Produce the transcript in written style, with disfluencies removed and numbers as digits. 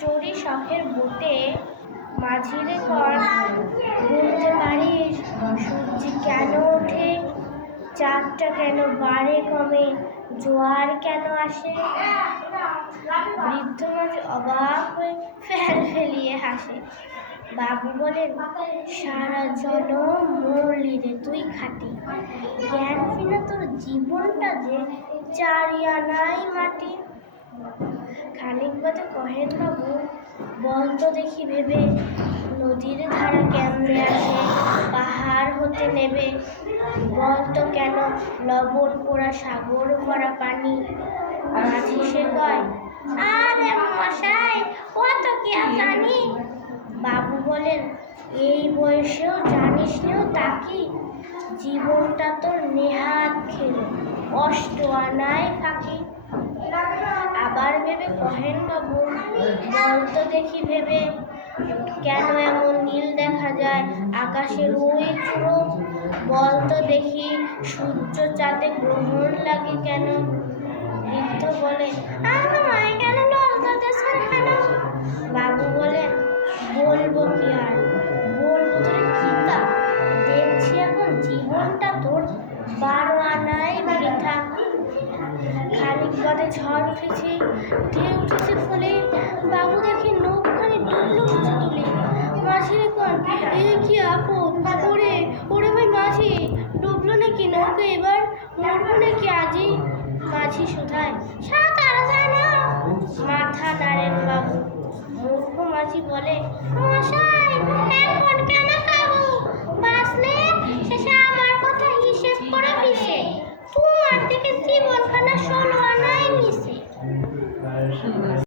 চড়ি শখের বোটে, মাঝিরে কর বলতে পারিস সূর্য কেন ওঠে, চাঁদটা কেন বাড়ে কমে, জোয়ার কেন আসে? বৃদ্ধ মাঝি অবাক হয়ে ফেল ফেলিয়ে হাসে। বাবু বলেন, সারা জনম মরলি রে তুই খাটি, জ্ঞান বিনা তোর জীবনটা যে চারি আনাই মাটি। খানিক বাদে কহেন, বাবু বলতো দেখি ভেবে, নদীর ধারা কেমনে আসে পাহাড় হতে নেবে, বলতো কেন লবণ পোড়া সাগর ভরা পানি। মাঝি সে কয়, আরে মশাই অত কি আর জানি। বাবু বলেন, এই বয়সেও জানিস নেও তা কি, জীবনটা তোর নেহাত খেলো অষ্ট আনায় ফাঁকি। আবার ভেবে কহেন, বাবু বলতো দেখি ভেবে, কেন এমন নীল দেখা যায় আকাশের ওই চূড়ো, বলতো দেখি সূর্য চাঁদে গ্রহণ লাগে কেন। বৃদ্ধ বলে, আমায় কেন লজ্জা দেশ কেন? বাবু বলেন, বলবো কি আর, বলবো তোর গীতা, দেখছি এখন জীবনটা তোর 12 আনাই বৃথা। খানিক বাদে ঝড় উঠেছে, ঢেউ উঠেছে ফুলে, বাবু দেখি নৌকাখানি ডুবলো কিছু তুলে। মাঝিরে কন, এ কি আপদ, ওরে ওরে ভাই মাঝি, ডুবলো নাকি নৌকা এবার, মরবো নাকি আজই? মাঝি শোধায়, সাঁতার জানো? মাথা নাড়েন বাবু। মূর্খ মাঝি বলে, ও